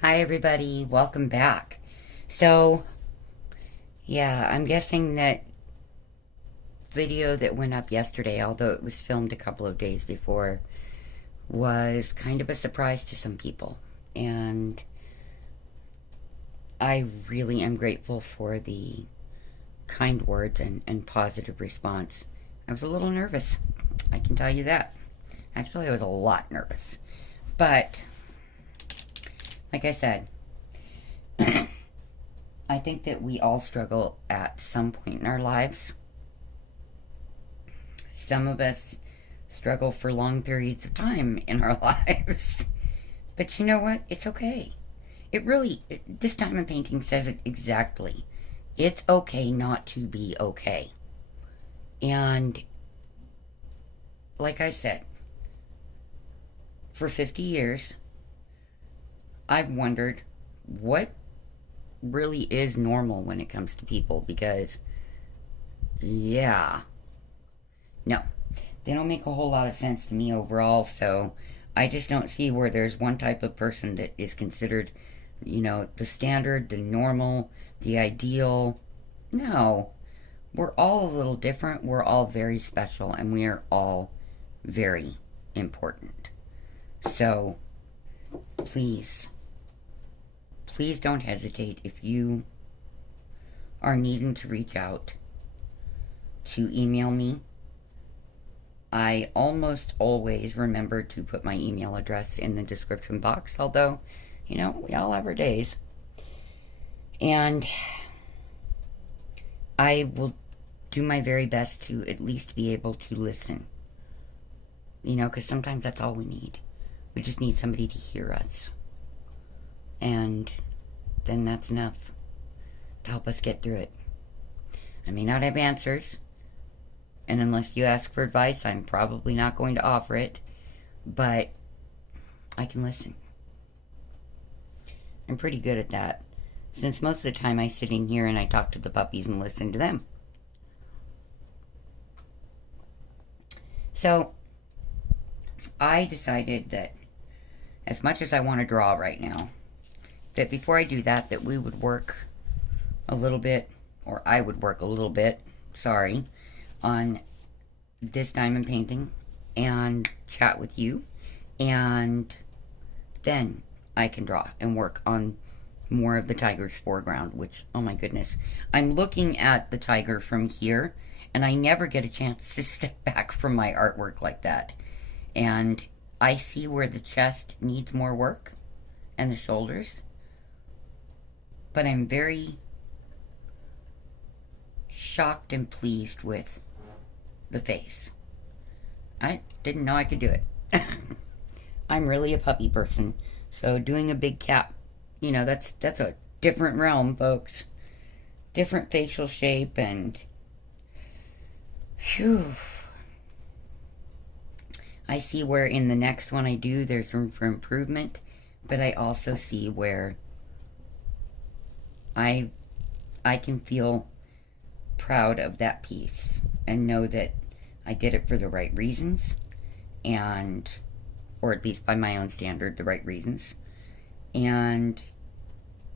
Hi everybody, welcome back. So, yeah, I'm guessing that video that went up yesterday, although it was filmed a couple of days before, was kind of a surprise to some people. And I really am grateful for the kind words and positive response. I was a little nervous, I can tell you that. Actually, I was a lot nervous. But, like I said, I think that we all struggle at some point in our lives. Some of us struggle for long periods of time in our lives. But you know what? It's okay. This diamond painting says it exactly. It's okay not to be okay. And, like I said, for 50 years, I've wondered what really is normal when it comes to people because, yeah, no, they don't make a whole lot of sense to me overall, so I just don't see where there's one type of person that is considered, the standard, the normal, the ideal. No, we're all a little different, we're all very special, and we are all very important. So, please, please don't hesitate if you are needing to reach out to email me. I almost always remember to put my email address in the description box, although, we all have our days. And I will do my very best to at least be able to listen. Because sometimes that's all we need. We just need somebody to hear us. And then that's enough to help us get through it. I may not have answers, and unless you ask for advice, I'm probably not going to offer it, but I can listen. I'm pretty good at that, since most of the time I sit in here and I talk to the puppies and listen to them. So, I decided that as much as I want to draw right now, that before I do that, that we would work a little bit, or I would work a little bit, on this diamond painting and chat with you, and then I can draw and work on more of the tiger's foreground, which, oh my goodness, I'm looking at the tiger from here, and I never get a chance to step back from my artwork like that. And I see where the chest needs more work, and the shoulders, but I'm very shocked and pleased with the face. I didn't know I could do it. I'm really a puppy person, so doing a big cat, that's a different realm, folks. Different facial shape, and phew. I see where in the next one I do, there's room for improvement, but I also see where I can feel proud of that piece and know that I did it for the right reasons, and or at least by my own standard, the right reasons, and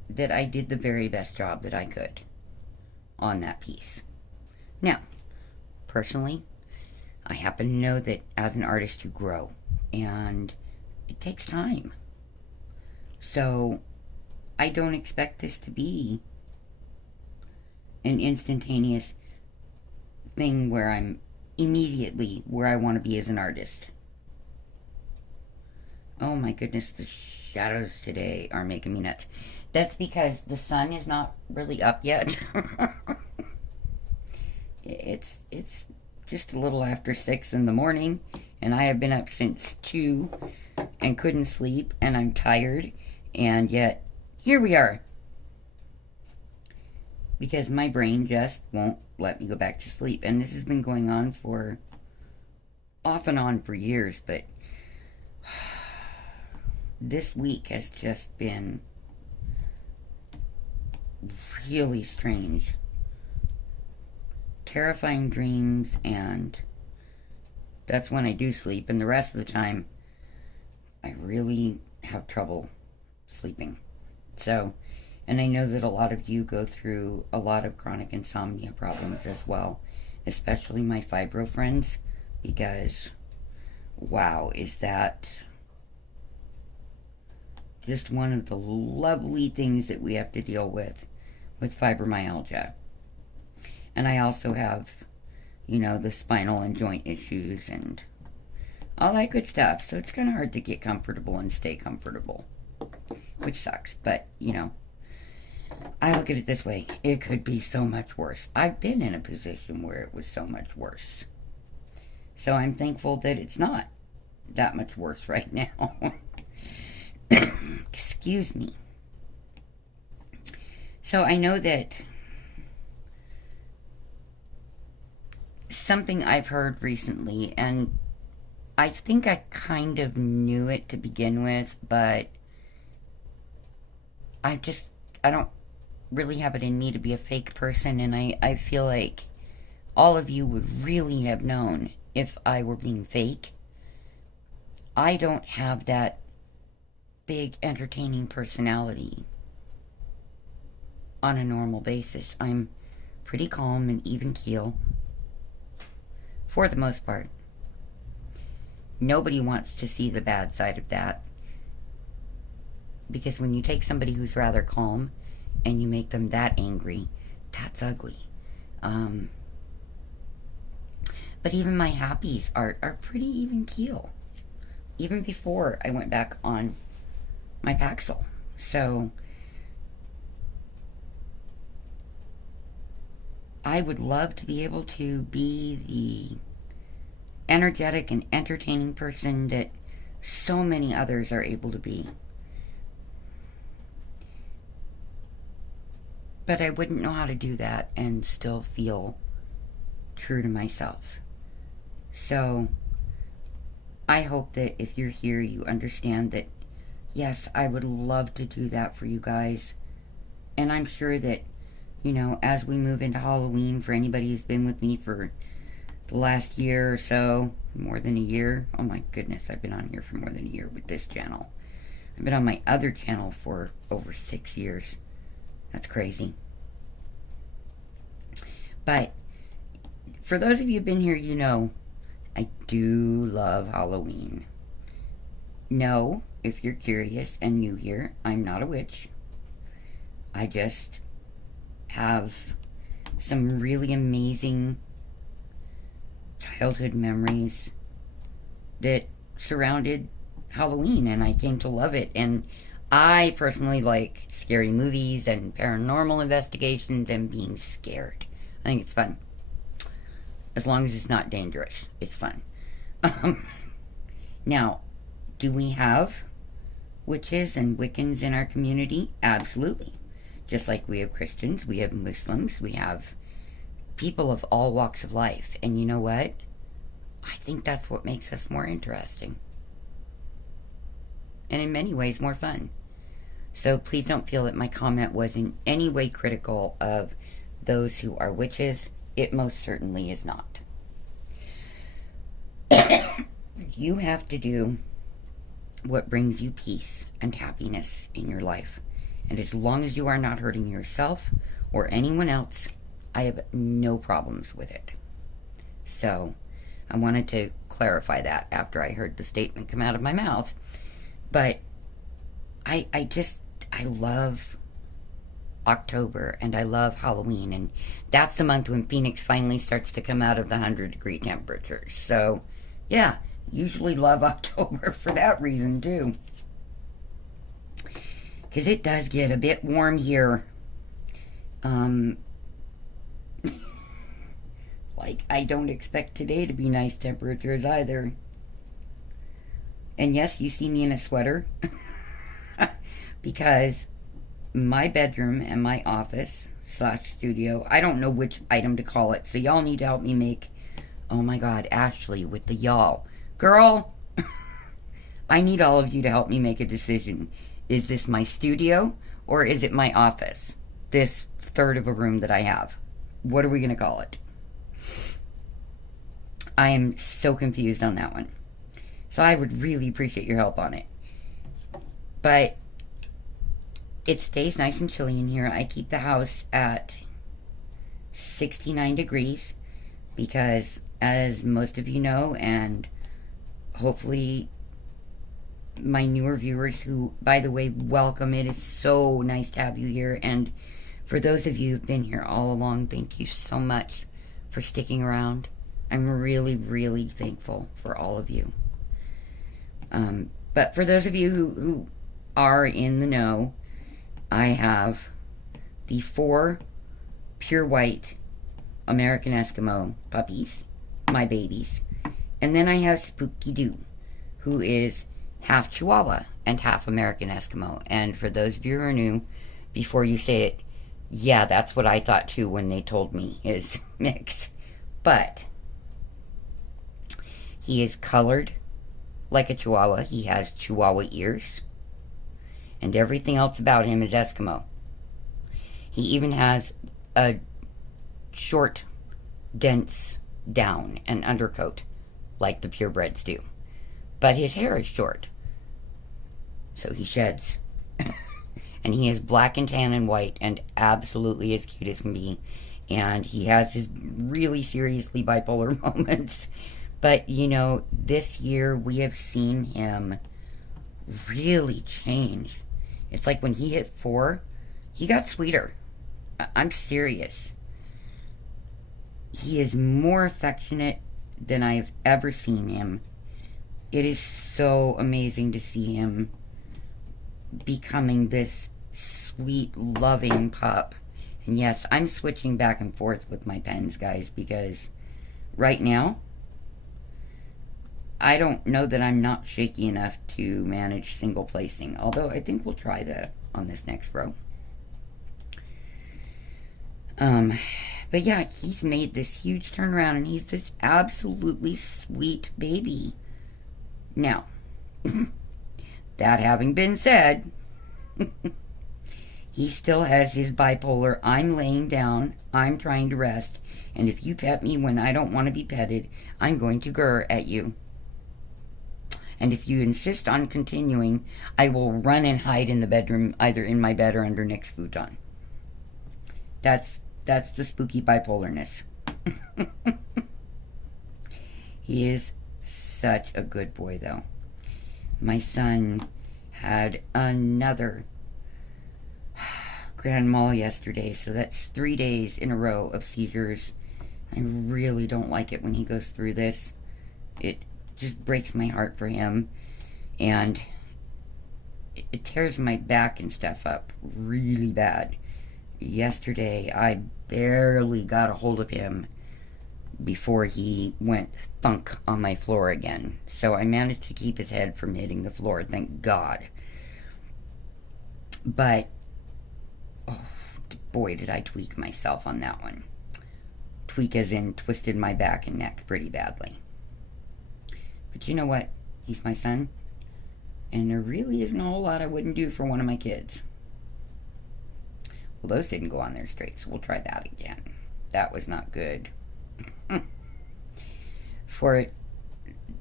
that I did the very best job that I could on that piece. Now, personally, I happen to know that as an artist you grow, and it takes time. So I don't expect this to be an instantaneous thing where I'm immediately where I want to be as an artist. Oh my goodness, the shadows today are making me nuts. That's because the sun is not really up yet. it's just a little after 6 in the morning, and I have been up since 2 and couldn't sleep, and I'm tired, and yet here we are. Because my brain just won't let me go back to sleep. And this has been going on for off and on for years, but this week has just been really strange. Terrifying dreams, and that's when I do sleep, and the rest of the time I really have trouble sleeping. So, and I know that a lot of you go through a lot of chronic insomnia problems as well, especially my fibro friends, because wow, is that just one of the lovely things that we have to deal with fibromyalgia. And I also have, you know, the spinal and joint issues and all that good stuff. So it's kind of hard to get comfortable and stay comfortable, which sucks. But, you know, I look at it this way. It could be so much worse. I've been in a position where it was so much worse. So I'm thankful that it's not that much worse right now. Excuse me. So I know that something I've heard recently, and I think I kind of knew it to begin with, but I don't really have it in me to be a fake person, and I feel like all of you would really have known if I were being fake. I don't have that big entertaining personality on a normal basis. I'm pretty calm and even keel for the most part. Nobody wants to see the bad side of that, because when you take somebody who's rather calm and you make them that angry, that's ugly. But even my happies are pretty even keel, even before I went back on my Paxil. So I would love to be able to be the energetic and entertaining person that so many others are able to be. But I wouldn't know how to do that and still feel true to myself. So I hope that if you're here, you understand that, yes, I would love to do that for you guys. And I'm sure that, you know, as we move into Halloween, for anybody who's been with me for the last year or so, more than a year. Oh my goodness, I've been on here for more than a year with this channel. I've been on my other channel for over 6 years. That's crazy. But for those of you who've been here, you know, I do love Halloween. No, if you're curious and new here, I'm not a witch. I just have some really amazing childhood memories that surrounded Halloween, and I came to love it. And I personally like scary movies and paranormal investigations and being scared. I think it's fun. As long as it's not dangerous, it's fun. Now, do we have witches and Wiccans in our community? Absolutely. Just like we have Christians, we have Muslims, we have people of all walks of life. And you know what? I think that's what makes us more interesting. And in many ways, more fun. So please don't feel that my comment was in any way critical of those who are witches. It most certainly is not. You have to do what brings you peace and happiness in your life. And as long as you are not hurting yourself or anyone else, I have no problems with it. So I wanted to clarify that after I heard the statement come out of my mouth. But I love October, and I love Halloween, and that's the month when Phoenix finally starts to come out of the 100-degree temperatures. So yeah, usually love October for that reason too, because it does get a bit warm here. Like, I don't expect today to be nice temperatures either. And yes, you see me in a sweater because my bedroom and my office / studio, I don't know which item to call it, so y'all need to help me make, oh my god, Ashley with the y'all. Girl, I need all of you to help me make a decision. Is this my studio or is it my office? This third of a room that I have. What are we going to call it? I am so confused on that one. So I would really appreciate your help on it. But It stays nice and chilly in here. I keep the house at 69 degrees because, as most of you know, and hopefully my newer viewers who, by the way, welcome. It is so nice to have you here. And for those of you who've been here all along, thank you so much for sticking around. I'm really, really thankful for all of you. But for those of you who are in the know, I have the 4 pure white American Eskimo puppies, my babies. And then I have Spooky Doo, who is half Chihuahua and half American Eskimo. And for those of you who are new, before you say it, yeah, that's what I thought too when they told me his mix. But he is colored like a Chihuahua. He has Chihuahua ears. And everything else about him is Eskimo. He even has a short, dense down and undercoat like the purebreds do. But his hair is short, so he sheds. And he is black and tan and white and absolutely as cute as can be. And he has his really seriously bipolar moments. But, you know, this year we have seen him really change. It's like when he hit 4, he got sweeter. I'm serious. He is more affectionate than I've ever seen him. It is so amazing to see him becoming this sweet, loving pup. And yes, I'm switching back and forth with my pens, guys, because right now, I don't know that I'm not shaky enough to manage single placing. Although I think we'll try that on this next row. But yeah, he's made this huge turnaround, and he's this absolutely sweet baby. Now, that having been said, he still has his bipolar. I'm laying down, I'm trying to rest, and if you pet me when I don't want to be petted, I'm going to grr at you. And if you insist on continuing, I will run and hide in the bedroom, either in my bed or under Nick's futon. That's the spooky bipolarness. He is such a good boy, though. My son had another grand mal yesterday, so that's 3 days in a row of seizures. I really don't like it when he goes through this. It just breaks my heart for him, and it tears my back and stuff up really bad. Yesterday, I barely got a hold of him before he went thunk on my floor again. So I managed to keep his head from hitting the floor, thank God. But, oh, boy, did I tweak myself on that one. Tweak as in twisted my back and neck pretty badly. But you know what? He's my son. And there really isn't a whole lot I wouldn't do for one of my kids. Well, those didn't go on there straight, so we'll try that again. That was not good. For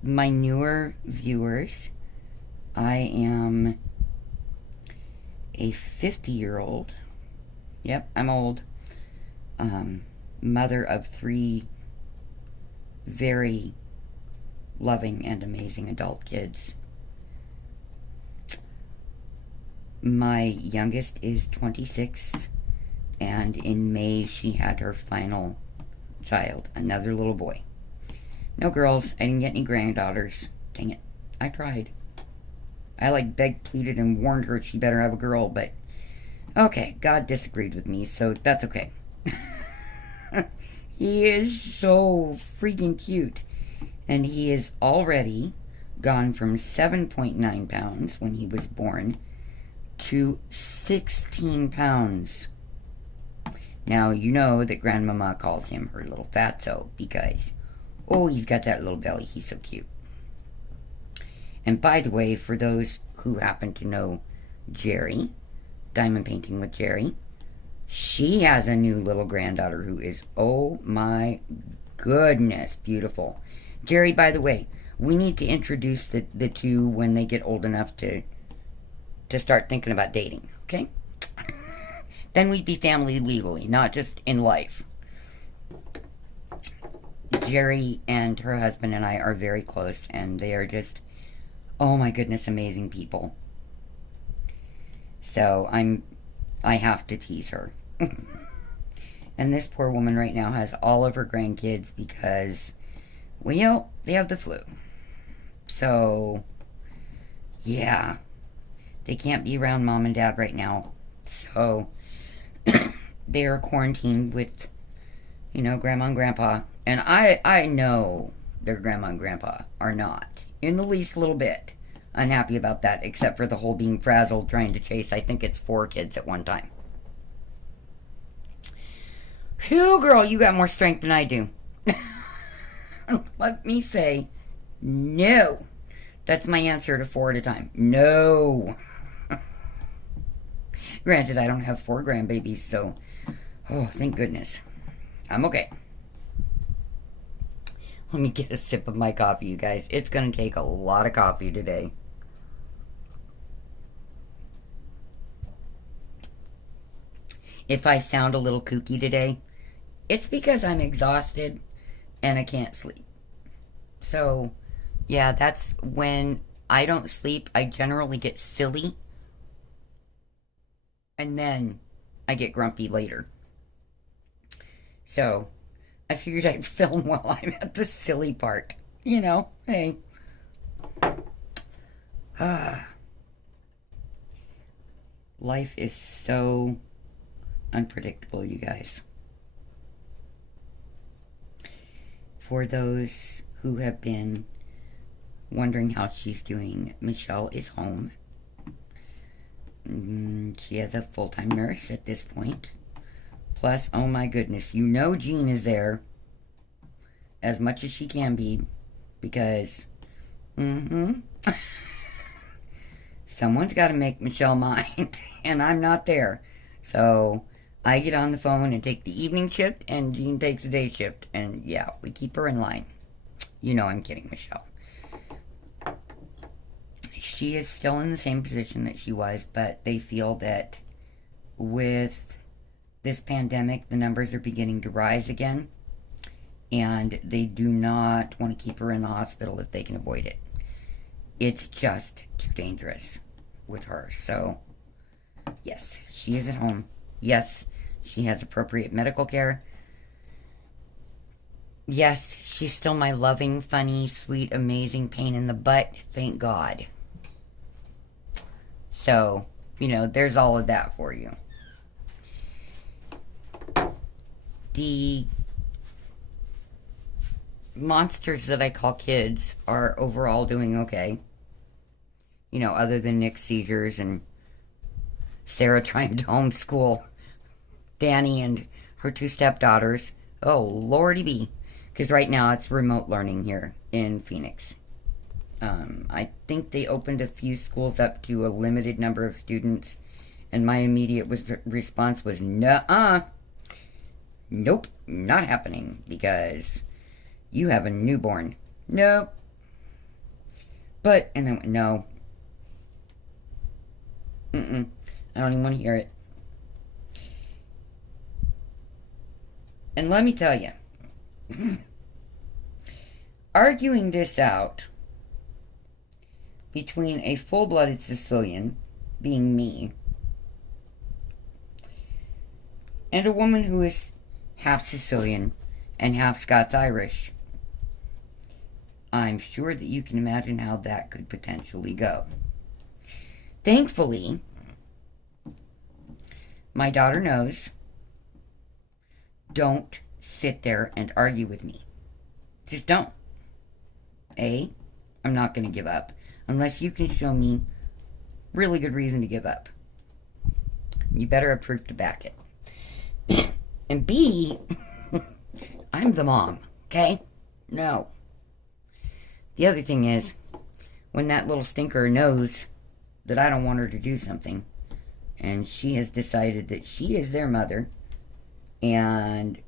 my newer viewers, I am a 50-year-old. Yep, I'm old. Mother of 3 very loving and amazing adult kids. My youngest is 26, and in May she had her final child, another little boy. No girls. I didn't get any granddaughters. Dang it. I tried. I begged, pleaded, and warned her she better have a girl, but okay, God disagreed with me, so that's okay. He is so freaking cute, and he is already gone from 7.9 pounds when he was born to 16 pounds. Now, you know that Grandmama calls him her little fatso because, oh, he's got that little belly. He's so cute. And by the way, for those who happen to know Jerry, Diamond Painting with Jerry, she has a new little granddaughter who is, oh my goodness, beautiful. Jerry, by the way, we need to introduce the two when they get old enough to start thinking about dating, okay? then we'd be family legally, not just in life. Jerry and her husband and I are very close, and they are just, oh my goodness, amazing people. So I have to tease her. And this poor woman right now has all of her grandkids because, well, they have the flu. So, yeah, they can't be around mom and dad right now. So, they are quarantined with, grandma and grandpa. And I know their grandma and grandpa are not, in the least little bit, unhappy about that, except for the whole being frazzled trying to chase, I think it's 4 kids at one time. Phew, girl, you got more strength than I do. Let me say, no. That's my answer to 4 at a time. No. Granted, I don't have 4 grandbabies, so, oh, thank goodness. I'm okay. Let me get a sip of my coffee, you guys. It's going to take a lot of coffee today. If I sound a little kooky today, it's because I'm exhausted and I can't sleep. So, yeah, that's when I don't sleep. I generally get silly. And then I get grumpy later. So, I figured I'd film while I'm at the silly part. Hey. Life is so unpredictable, you guys. For those who have been wondering how she's doing, Michelle is home. She has a full-time nurse at this point. Plus, oh my goodness, Jean is there as much as she can be because, someone's got to make Michelle mind, and I'm not there. So, I get on the phone and take the evening shift, and Jean takes the day shift, and yeah, we keep her in line. I'm kidding, Michelle. She is still in the same position that she was, but they feel that with this pandemic, the numbers are beginning to rise again, and they do not want to keep her in the hospital if they can avoid it. It's just too dangerous with her. So, yes, she is at home. Yes, she has appropriate medical care. Yes, she's still my loving, funny, sweet, amazing pain in the butt. Thank God. So, there's all of that for you. The monsters that I call kids are overall doing okay. Other than Nick's seizures and Sarah trying to homeschool Danny and her 2 stepdaughters. Oh, lordy be. Because right now it's remote learning here in Phoenix. I think they opened a few schools up to a limited number of students, and my immediate response was, nuh-uh. Nope, not happening, because you have a newborn. Nope. But, and I went, no. I don't even want to hear it. And let me tell you, arguing this out between a full-blooded Sicilian, being me, and a woman who is half Sicilian and half Scots-Irish, I'm sure that you can imagine how that could potentially go. Thankfully, my daughter knows, don't sit there and argue with me. Just don't. I'm not going to give up unless you can show me really good reason to give up. You better have proof to back it. And B, I'm the mom, okay? No. The other thing is, when that little stinker knows that I don't want her to do something, and she has decided that she is their mother, and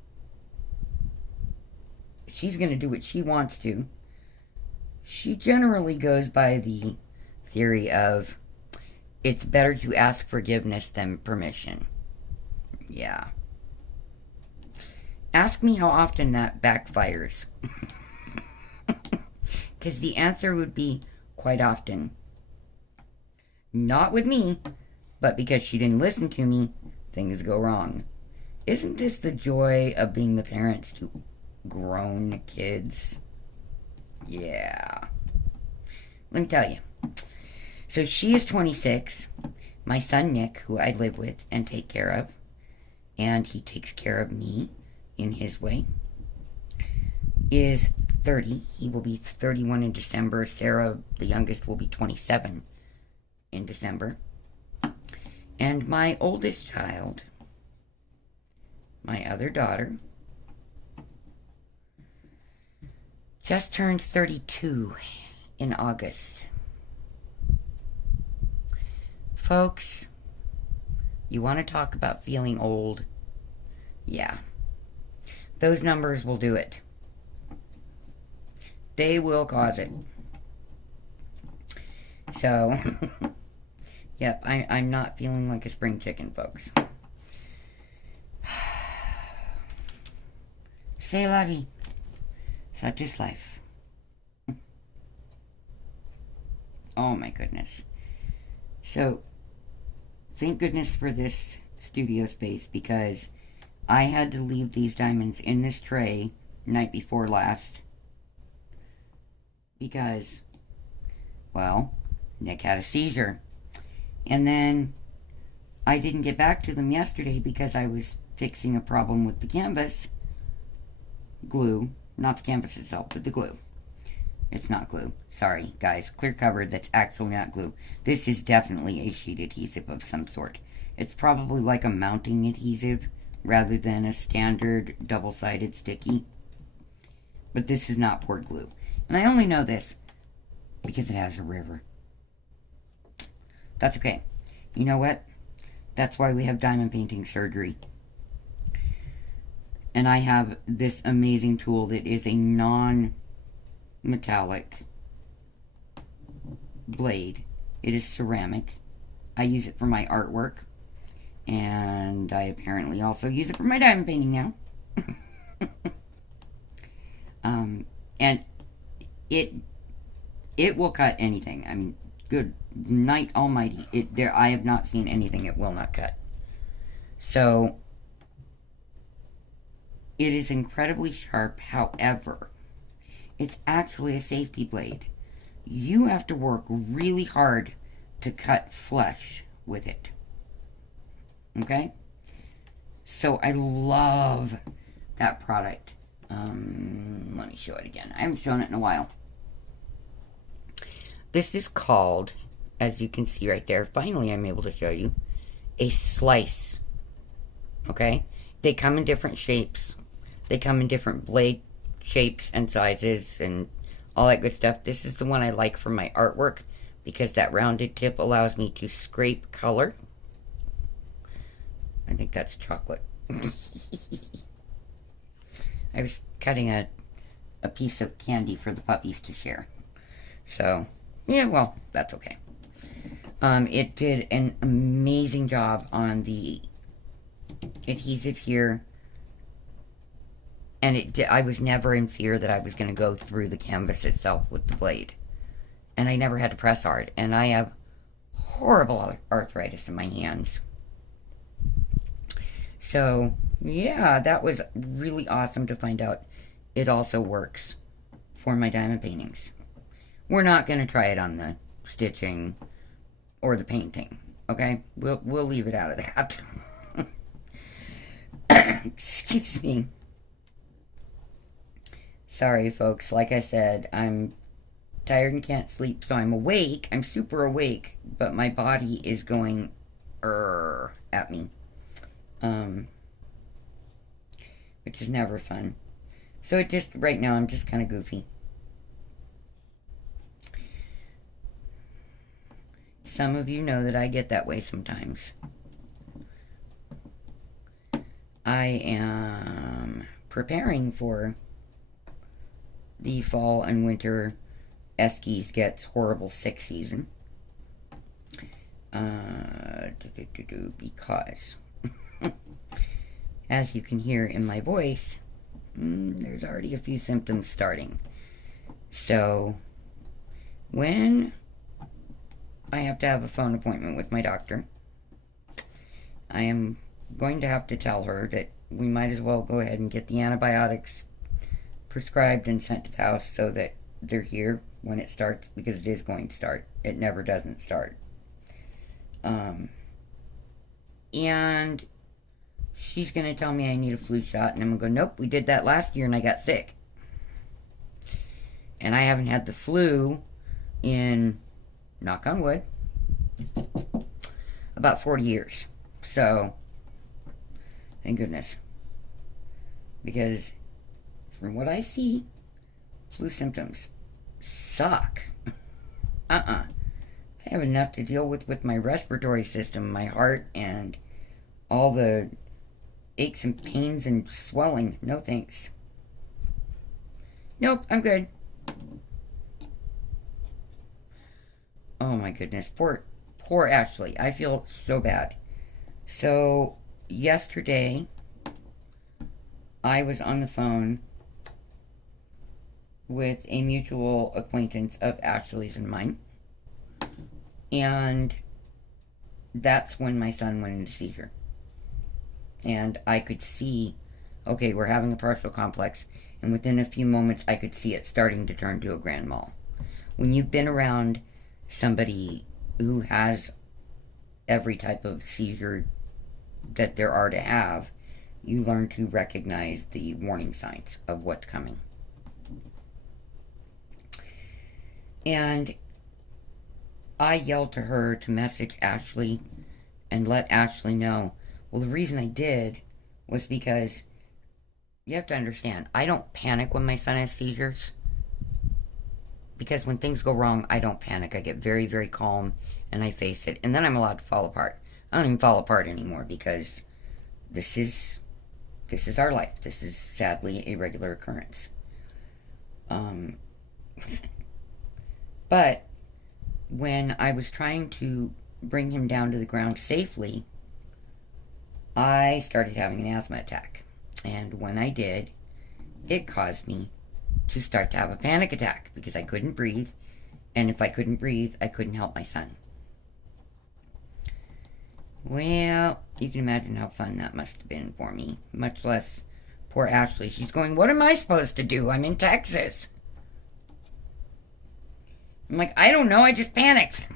she's going to do what she wants to, she generally goes by the theory of, it's better to ask forgiveness than permission. Yeah. Ask me how often that backfires. Because the answer would be quite often. Not with me, but because she didn't listen to me, things go wrong. Isn't this the joy of being the parents to grown kids? Yeah. Let me tell you. So she is 26. My son Nick, who I live with and take care of, and he takes care of me in his way, is 30. He will be 31 in December. Sarah, the youngest, will be 27 in December. And my oldest child, my other daughter, just turned 32 in August. Folks, you want to talk about feeling old? Yeah. Those numbers will do it. They will cause it. So, yep, I'm not feeling like a spring chicken, folks. C'est la vie. Such is life. Oh my goodness. So, thank goodness for this studio space, because I had to leave these diamonds in this tray night before last. Because, well, Nick had a seizure. And then I didn't get back to them yesterday because I was fixing a problem with the canvas glue. Not the canvas itself, but the glue. It's not glue. Sorry, guys. Clear cover, that's actually not glue. This is definitely a sheet adhesive of some sort. It's probably like a mounting adhesive rather than a standard double-sided sticky. But this is not poured glue. And I only know this because it has a river. That's okay. You know what? That's why we have diamond painting surgery. And I have this amazing tool that is a non-metallic blade. It is ceramic. I use it for my artwork. And I apparently also use it for my diamond painting now. And it will cut anything. I mean, good night almighty. I have not seen anything it will not cut. So it is incredibly sharp. However, it's actually a safety blade. You have to work really hard to cut flesh with it. Okay? So I love that product. Let me show it again. I haven't shown it in a while. This is called, as you can see right there, finally I'm able to show you, a slice. Okay? They come in different shapes. They come in different blade shapes and sizes and all that good stuff. This is the one I like for my artwork because that rounded tip allows me to scrape color. I think that's chocolate. I was cutting a piece of candy for the puppies to share. So, yeah, well, that's okay. It did an amazing job on the adhesive here. And I was never in fear that I was going to go through the canvas itself with the blade. And I never had to press hard. And I have horrible arthritis in my hands. So, yeah, that was really awesome to find out it also works for my diamond paintings. We're not going to try it on the stitching or the painting, okay? We'll leave it out of that. Excuse me. Sorry, folks. Like I said, I'm tired and can't sleep, so I'm awake. I'm super awake, but my body is going at me. Which is never fun. So right now, I'm just kind of goofy. Some of you know that I get that way sometimes. I am preparing for the fall and winter Eskies Gets Horrible Sick season. Because, as you can hear in my voice, there's already a few symptoms starting. So, when I have to have a phone appointment with my doctor, I am going to have to tell her that we might as well go ahead and get the antibiotics prescribed and sent to the house so that they're here when it starts, because it is going to start. It never doesn't start. And she's going to tell me I need a flu shot, and I'm going to go, nope, we did that last year and I got sick. And I haven't had the flu in, knock on wood, about 40 years. So, thank goodness. Because from what I see, flu symptoms suck. I have enough to deal with my respiratory system, my heart, and all the aches and pains and swelling. No thanks. Nope, I'm good. Oh my goodness. Poor Ashley. I feel so bad. So, yesterday, I was on the phone with a mutual acquaintance of Ashley's and mine. And that's when my son went into seizure. And I could see, okay, we're having a partial complex. And within a few moments, I could see it starting to turn to a grand mal. When you've been around somebody who has every type of seizure that there are to have, you learn to recognize the warning signs of what's coming. And I yelled to her to message Ashley and let Ashley know. Well, the reason I did was because you have to understand, I don't panic when my son has seizures. Because when things go wrong, I don't panic. I get very, very calm and I face it. And then I'm allowed to fall apart. I don't even fall apart anymore because this is our life. This is sadly a regular occurrence. But when I was trying to bring him down to the ground safely, I started having an asthma attack. And when I did, it caused me to start to have a panic attack because I couldn't breathe. And if I couldn't breathe, I couldn't help my son. Well, you can imagine how fun that must have been for me. Much less poor Ashley. She's going, what am I supposed to do? I'm in Texas. I'm like, I don't know. I just panicked.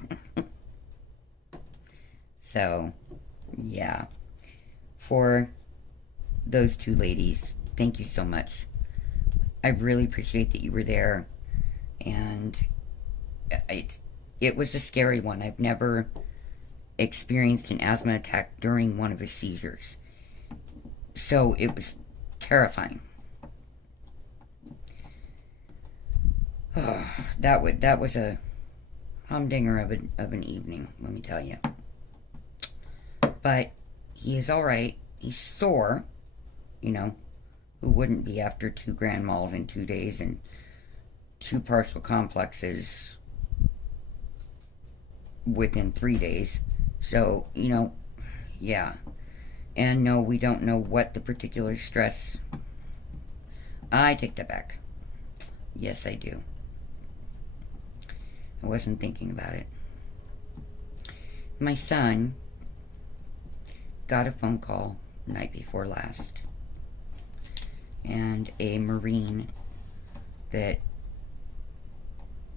So, yeah. For those two ladies, thank you so much. I really appreciate that you were there. And it was a scary one. I've never experienced an asthma attack during one of his seizures. So it was terrifying. That was a humdinger of an evening, let me tell you. But he is all right. He's sore, you know. Who wouldn't be after 2 grand malls in 2 days and 2 partial complexes within 3 days? So, you know, yeah. And no, we don't know what the particular stress... I take that back. Yes, I do. I wasn't thinking about it. My son got a phone call night before last. And a Marine that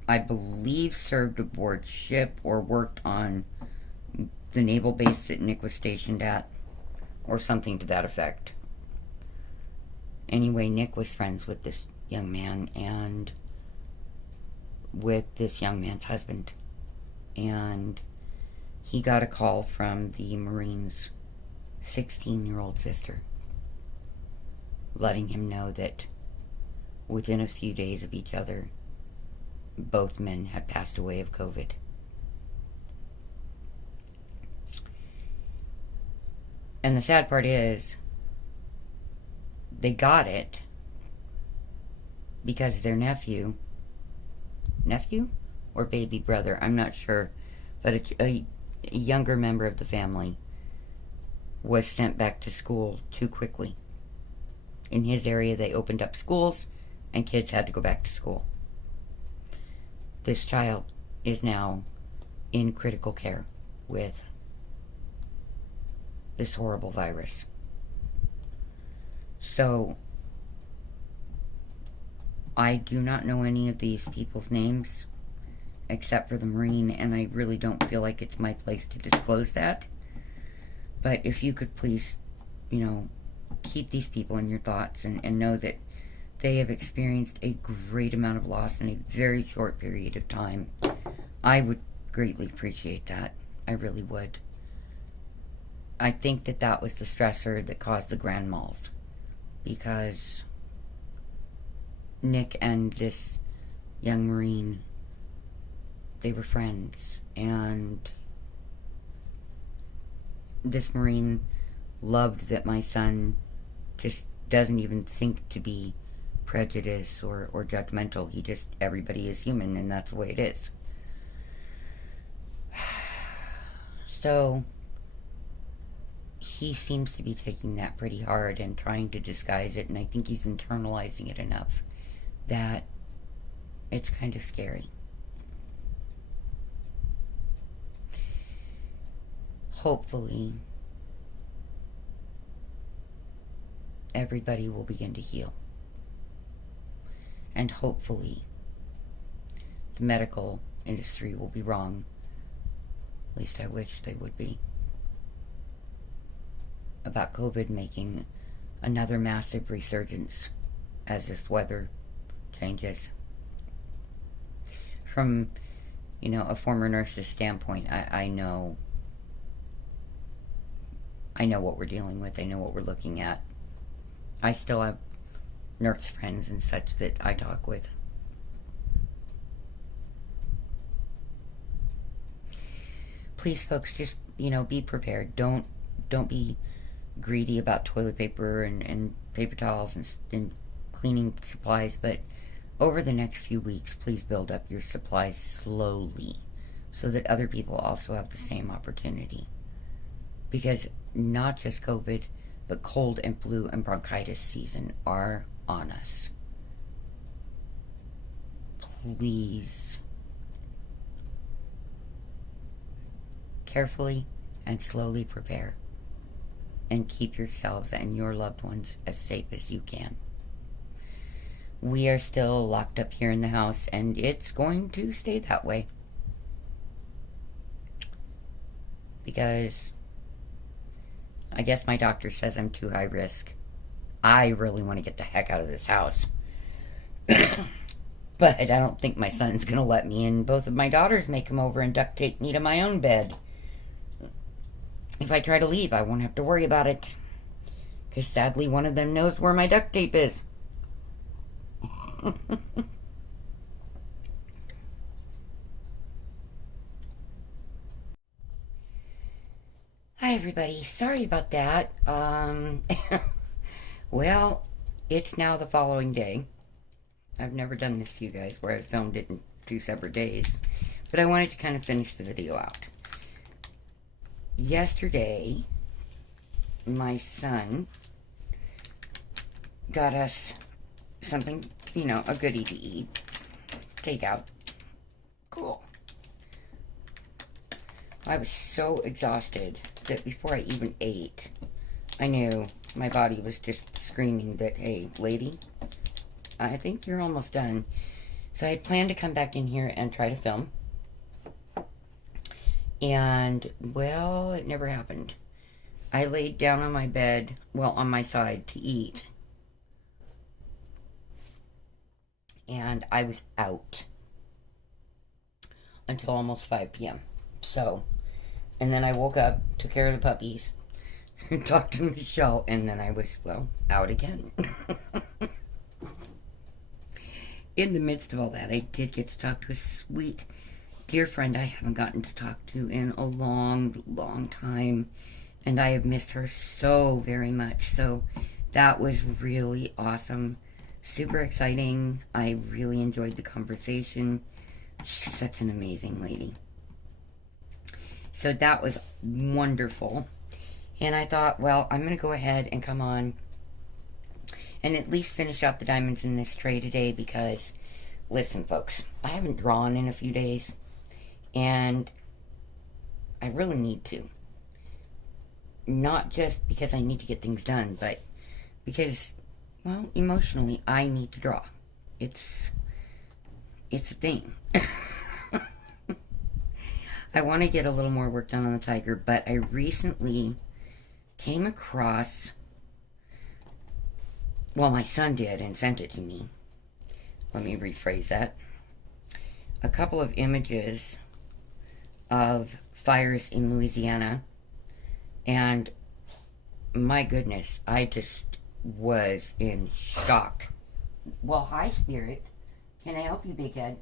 I believe served aboard ship or worked on the naval base that Nick was stationed at, or something to that effect. Anyway, Nick was friends with this young man and with this young man's husband. And he got a call from the Marine's 16-year-old sister, letting him know that within a few days of each other, both men had passed away of COVID. And the sad part is, they got it because their nephew or baby brother, I'm not sure, but a younger member of the family was sent back to school too quickly. In his area, they opened up schools and kids had to go back to school. This child is now in critical care with this horrible virus. So, I do not know any of these people's names except for the Marine, and I really don't feel like it's my place to disclose that. But if you could please, keep these people in your thoughts and know that they have experienced a great amount of loss in a very short period of time. I would greatly appreciate that. I really would. I think that was the stressor that caused the grand mals. Because Nick and this young Marine, they were friends. And this Marine loved that my son just doesn't even think to be prejudiced or judgmental. He just, everybody is human, and that's the way it is. So, he seems to be taking that pretty hard and trying to disguise it, and I think he's internalizing it enough that it's kind of scary. Hopefully, everybody will begin to heal. And hopefully, the medical industry will be wrong. At least I wish they would be. About COVID making another massive resurgence as this weather changes. From, a former nurse's standpoint, I know what we're dealing with. I know what we're looking at. I still have nurse friends and such that I talk with. Please, folks, just, be prepared. Don't be greedy about toilet paper and paper towels and cleaning supplies, but over the next few weeks, please build up your supplies slowly so that other people also have the same opportunity. Because not just COVID, but cold and flu and bronchitis season are on us. Please, carefully and slowly prepare and keep yourselves and your loved ones as safe as you can. We are still locked up here in the house, and it's going to stay that way. Because I guess my doctor says I'm too high risk. I really want to get the heck out of this house. But I don't think my son's going to let me, and both of my daughters may come over and duct tape me to my own bed. If I try to leave, I won't have to worry about it. Because sadly, one of them knows where my duct tape is. Hi, everybody. Sorry about that. Well, it's now the following day. I've never done this to you guys where I filmed it in 2 separate days. But I wanted to kind of finish the video out. Yesterday, my son got us something, a goodie to eat. Takeout. Cool. I was so exhausted that before I even ate, I knew my body was just screaming that, hey, lady, I think you're almost done. So I had planned to come back in here and try to film. And, well, it never happened. I laid down on my bed, on my side to eat. And I was out until almost 5 p.m. So, and then I woke up, took care of the puppies, talked to Michelle, and then I was, out again. In the midst of all that, I did get to talk to a sweet, dear friend I haven't gotten to talk to in a long, long time, and I have missed her so very much. So that was really awesome. Super exciting. I really enjoyed the conversation. She's such an amazing lady. So that was wonderful. And I thought, well, I'm going to go ahead and come on and at least finish out the diamonds in this tray today because, listen, folks, I haven't drawn in a few days, and I really need to. Not just because I need to get things done, but because, well, emotionally, I need to draw. It's a thing. I want to get a little more work done on the tiger, but I recently came across, well, my son did and sent it to me. Let me rephrase that. A couple of images of fires in Louisiana, and my goodness, I just was in shock. Well, hi, Spirit. Can I help you, Big Head?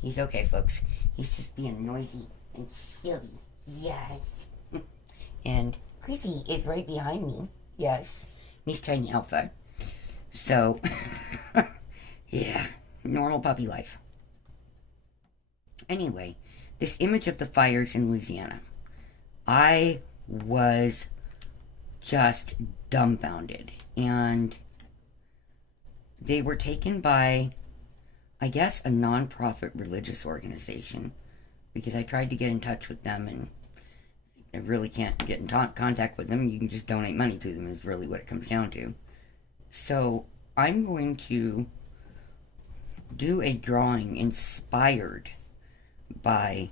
He's okay, folks. He's just being noisy and silly. Yes. And Chrissy is right behind me. Yes. He's Tiny Alpha. So, yeah, normal puppy life. Anyway, this image of the fires in Louisiana, I was just dumbfounded. And they were taken by, I guess, a non-profit religious organization, because I tried to get in touch with them and I really can't get in contact with them. You can just donate money to them is really what it comes down to. So I'm going to do a drawing inspired by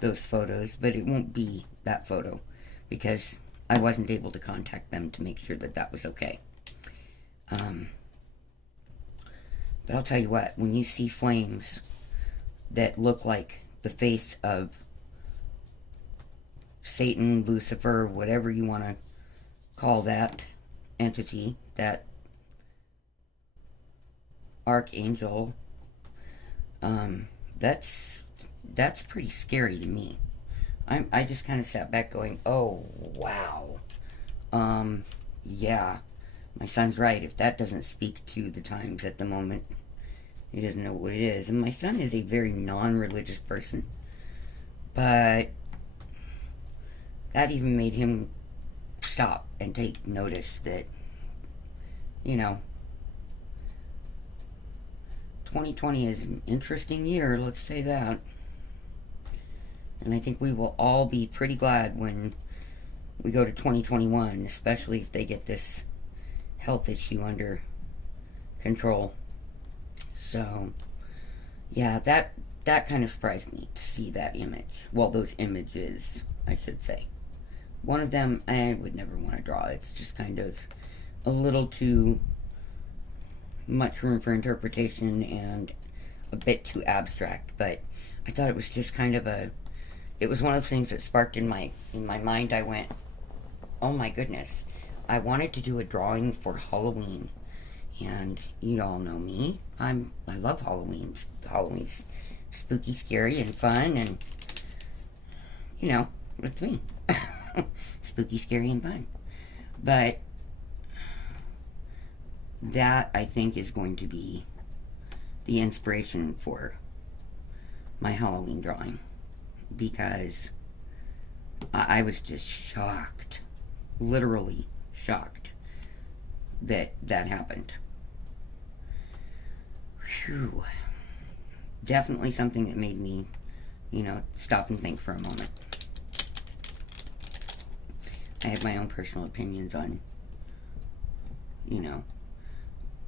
those photos, but it won't be that photo because I wasn't able to contact them to make sure that that was okay. But I'll tell you what, when you see flames that look like the face of Satan, Lucifer, whatever you want to call that entity, that archangel, that's pretty scary to me. I just kind of sat back going, oh, wow. Yeah, my son's right. If that doesn't speak to the times at the moment, he doesn't know what it is. And my son is a very non-religious person, but that even made him stop and take notice that, you know, 2020 is an interesting year, let's say that. And I think we will all be pretty glad when we go to 2021, especially if they get this health issue under control. So, yeah, that kind of surprised me to see that image. Well, those images, I should say. One of them I would never want to draw. It's just kind of a little too much room for interpretation and a bit too abstract. But I thought it was just kind of it was one of those things that sparked in my mind. I went, oh my goodness, I wanted to do a drawing for Halloween. And you all know me. I love Halloween. Halloween's spooky, scary, and fun, and you know, it's me. Spooky, scary, and fun. But that, I think, is going to be the inspiration for my Halloween drawing, because I was just shocked, literally shocked, that happened. Whew. Definitely something that made me, you know, stop and think for a moment. I have my own personal opinions on, you know,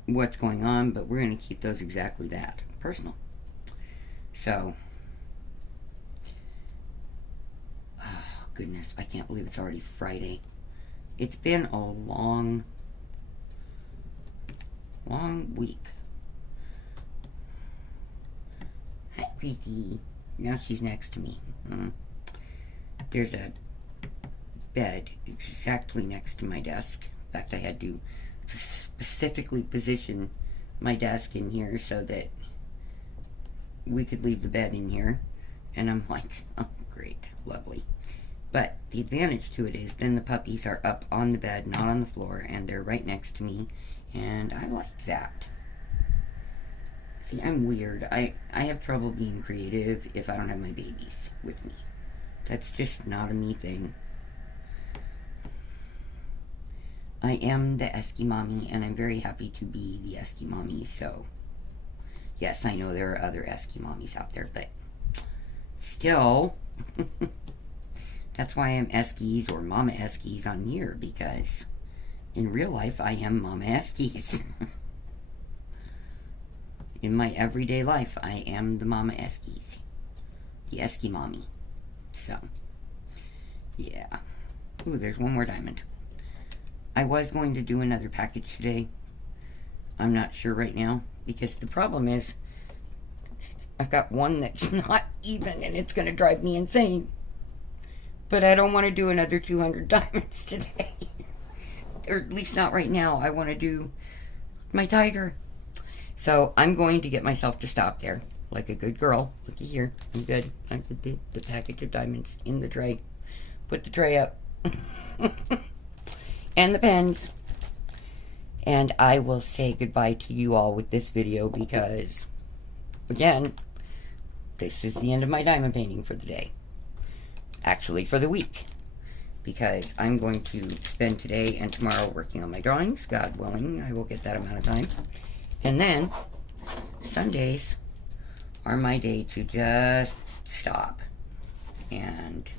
what's going on, but we're going to keep those exactly that, personal. So, oh goodness, I can't believe it's already Friday. It's been a long week. Hi, Creaky. Now she's next to me. There's a bed exactly next to my desk. In fact, I had to specifically position my desk in here so that we could leave the bed in here. And I'm like, oh, great, lovely. But the advantage to it is then the puppies are up on the bed, not on the floor, and they're right next to me. And I like that. See, I'm weird. I have trouble being creative if I don't have my babies with me. That's just not a me thing. I am the Esky Mommy, and I'm very happy to be the Esky Mommy, so... Yes, I know there are other Esky Mommies out there, but... Still... That's why I'm Eskies or Mama Eskies on here, because... In real life, I am Mama Eskies. In my everyday life, I am the Mama Eskies. The Esky Mommy. So... Yeah. Ooh, there's one more diamond. I was going to do another package today. I'm not sure right now, because the problem is I've got one that's not even, and it's going to drive me insane. But I don't want to do another 200 diamonds today. Or at least not right now. I want to do my tiger. So I'm going to get myself to stop there, like a good girl. Looky here. I'm good. I put the package of diamonds in the tray. Put the tray up. And the pens. And I will say goodbye to you all with this video because, again, this is the end of my diamond painting for the day. Actually, for the week. Because I'm going to spend today and tomorrow working on my drawings. God willing, I will get that amount of time. And then, Sundays are my day to just stop and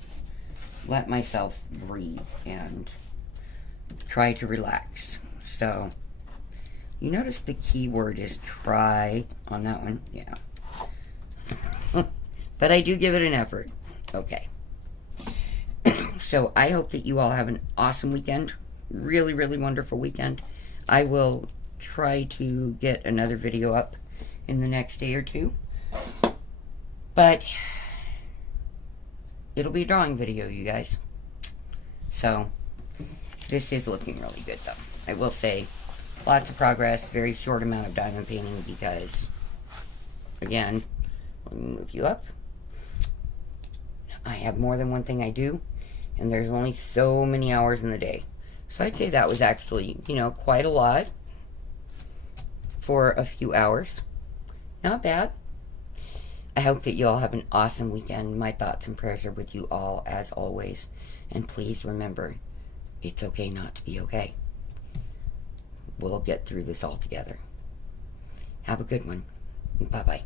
let myself breathe and try to relax. So, you notice the key word is try on that one? Yeah. But I do give it an effort. Okay. So, I hope that you all have an awesome weekend. Really, really wonderful weekend. I will try to get another video up in the next day or two. But it'll be a drawing video, you guys. So, this is looking really good, though. I will say, lots of progress, very short amount of diamond painting because, again, let me move you up. I have more than one thing I do, and there's only so many hours in the day. So I'd say that was actually, you know, quite a lot for a few hours. Not bad. I hope that you all have an awesome weekend. My thoughts and prayers are with you all, as always. And please remember, it's okay not to be okay. We'll get through this all together. Have a good one. Bye-bye.